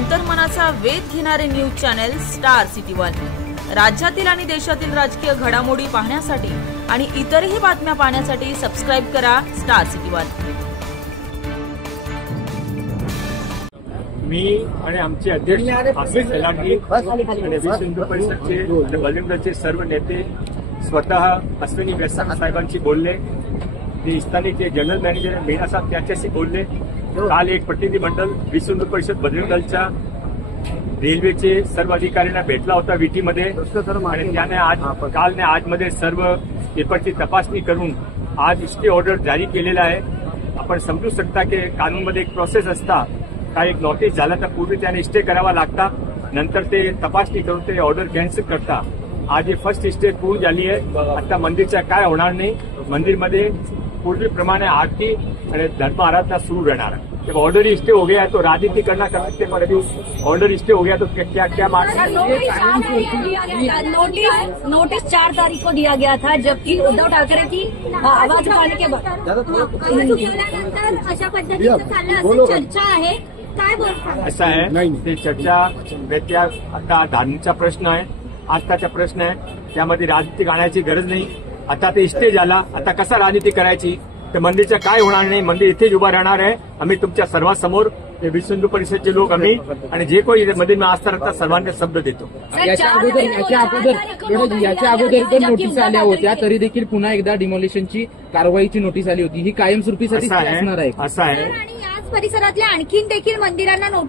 अंतर्मनाचा वेध घेणारे news channel star city one. राज्यातील आणि देशातील राजकीय घडामोडी पाहण्यासाठी आणि इतरही बातम्या पाहण्यासाठी सबस्क्राइब करा स्टार सिटी वन। मी आणि आमचे अध्यक्ष आसिफ सेलांगी आणि विश्व हिंदू परिषदचे बलिंगचे सर्व नेते स्वतः अश्विनी वैष्णव साहेबांशी बोलले। ते स्थानिक जे जनरल मॅनेजर मीना साहेब त्याच्याशी बोलले। काल एक प्रतिनिधी मंडळ विश्व हिंदू परिषद बजरंग दलच्या रेल्वेचे सर्व अधिकाऱ्यांना भेटला होता विटीमध्ये आणि त्याने आज मध्ये सर्व पेपरची तपासणी करून आज स्टे ऑर्डर जारी केलेला आहे। आपण समजू शकता की कानूनमध्ये एक प्रोसेस असता, काही एक नोटीस झाला तर पूर्वी त्याने स्टे करावा लागता, नंतर ते तपासणी करून ते ऑर्डर कॅन्सल करता। आज ये फर्स्ट स्टे पूर्ण झाली आहे। आता मंदिरच्या काय होणार नाही, मंदिरमध्ये पूर्वीप्रमाणे आरती आणि धर्म आराधना सुरू रहना है। जब ऑर्डर स्टे हो गया है तो राजनीति करना कर सकते हैं, पर अभी ऑर्डर स्टे हो गया तो क्या क्या बात है? नोटिस 4 तारीख को दिया गया था, जबकि उद्धव ठाकरे की आवाज उठाने के बाद अशा पद्धतीचं चाललं असं चर्चा आहे। काय बोलता? असं आहे ते चर्चा व्यत्या आता धार्मिकचा प्रश्न आहे, आस्थाचा प्रश्न आहे, त्यामध्ये राजनीती आणायची गरज नाही। आता ते स्टे झाला, आता कसा राजनीती करायची? तर मंदिरचं काय होणार नाही, मंदिर इथेच उभा राहणार आहे। आम्ही तुमच्या सर्वांसमोर विश्व हिंदू परिषदचे लोक आम्ही आणि जे कोणी मंदिर आस्था राहतात सर्वांना शब्द देतो। याच्या अगोदर पण नोटीस आल्या होत्या, तरी देखील पुन्हा एकदा डिमॉलिशनची कारवाईची नोटीस आली होती। ही कायमस्वरूपीसाठी असणार आहे? असं आहे आणि याच परिसरातल्या आणखीन देखील मंदिरांना नोटीस